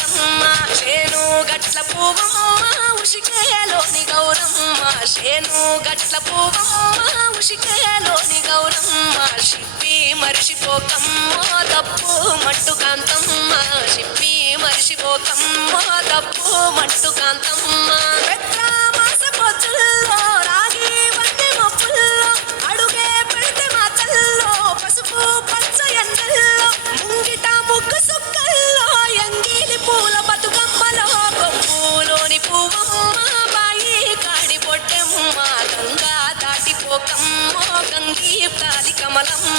కమలమ్మ శేను గట్ల పువ్వమ్మ ఉషికేలోని గౌరమ్మ శేను గట్ల పువ్వమ్మ ఉషికేలోని గౌరమ్మ షిప్పి మరిషిపోకమ్మ తప్పు మట్టు కాంతమ్మ షిప్పి మరిషిపోకమ్మ తప్పు మట్టు కాంతమ్మ పెద్ద మాస పొచ్చుల్లో రాగి వంటి మొప్పుల్లో అడుగే పెడితే మాతల్లో పసుపు పచ్చ ఎండల్లో ముంగిట ముగ్గు సుక్కల్లో ఎంగిలి పూల బతుకమ్మలో కొమ్ములోని పువ్వమ్మ బాయి కాడి పొట్టెమ్మ గంగా దాటిపోకమ్మ గంగీ కాలి కమలమ్మ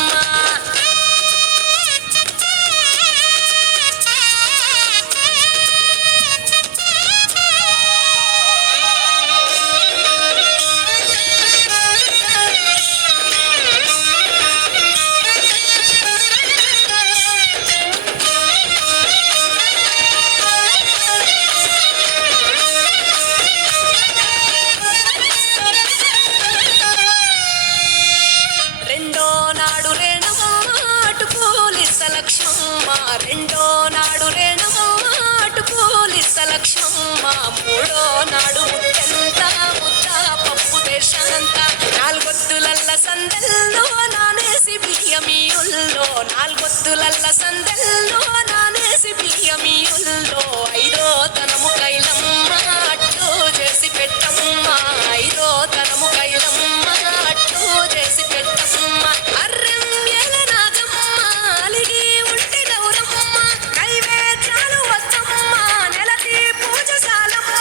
రెండో నాడు రేణమ్మ అటుకూలి సలక్షమ్మ మూడో నాడు ముద్దెంత ముద్ద పప్పు దేశంత నాలుగొత్తులల్ల సందెల్లో నానేసి బియ్యమీయుల్లో నాలుగొత్తులల్ల సందెల్లో నానేసి బియ్యమీయుల్లో ఐదో తనము కైలమ్మ అట్టు చేసి పెట్టమ్మ ఐదో తనము కైలమ్మ అట్టు చేసి పెట్టమ్మ అర్రెం ఎల నాగమ్మ అలిగి ఉంటే గౌరమ్మ నైవేద్యాలు వద్దమ్మ నెలకి పూజశాలమ్మ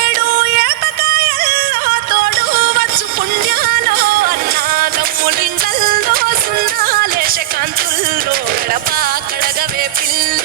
ఏడు ఏపకాయల్లో తోడు వచ్చు పుణ్యాలో అన్నాదమ్ములింగల్లో సున్నాలేశ కాంతుల్లో గడప కడగవే పిల్ల